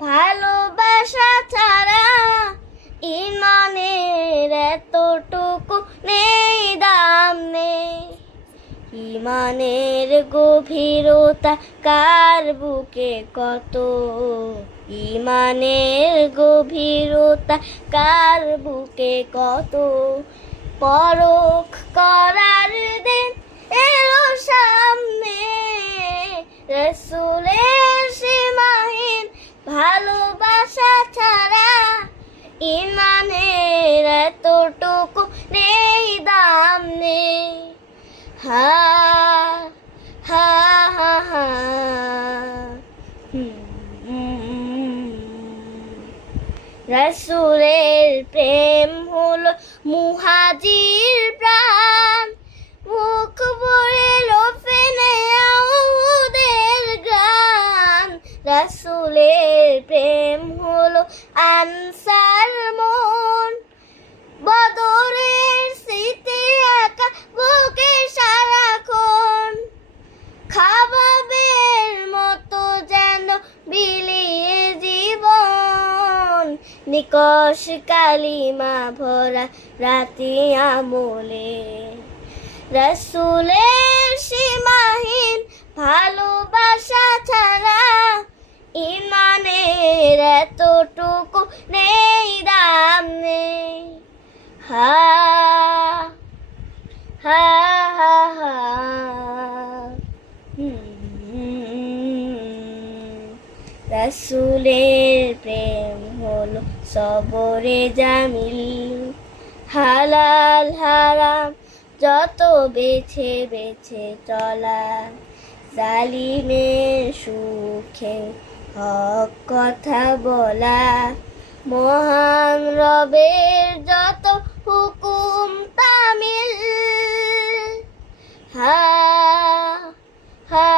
ভালোবাসা ছাড়া ইমানের এতটুকু নেই দাম নেই। ইমানের গভীরতা কার বুকে কত, ইমানের গভীরতা কার বুকে কত। পরখ করার দিন এলো সামনে, রাসূলের সীমাহীন ভালোবাসা ছাড়া ইমানের এতটুকু নেই দাম নেই। হা হা হা হা রাসূলের প্রেম হলো মুহাজির প্রাণ, মুখ ভরে ফেনে উহুদের গান। রাসূলের প্রেম হলো আনসার মন, বদরের স্মৃতি একা বুকে সারাক্ষণ। খাবাবের মতো যেন বিলিয়ে জীবন, নিকশ কালিমা ভরা রাতি আমলে। রাসূলের সীমাহীন ভালোবাসা ছাড়া ইমানের এতটুকু নেই দাম নেই। হা হা হা হা রাসূলের প্রেম হলো সবরে জামিল, হালাল হারাম যত বেছে বেছে চলা। জালিমের সুখে হক কথা বলা, মহান রবের যত হুকুম তামিল। হা হা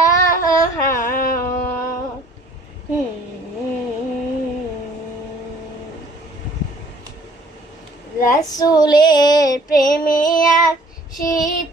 হা হা রাসূলের প্রেমে আর শীত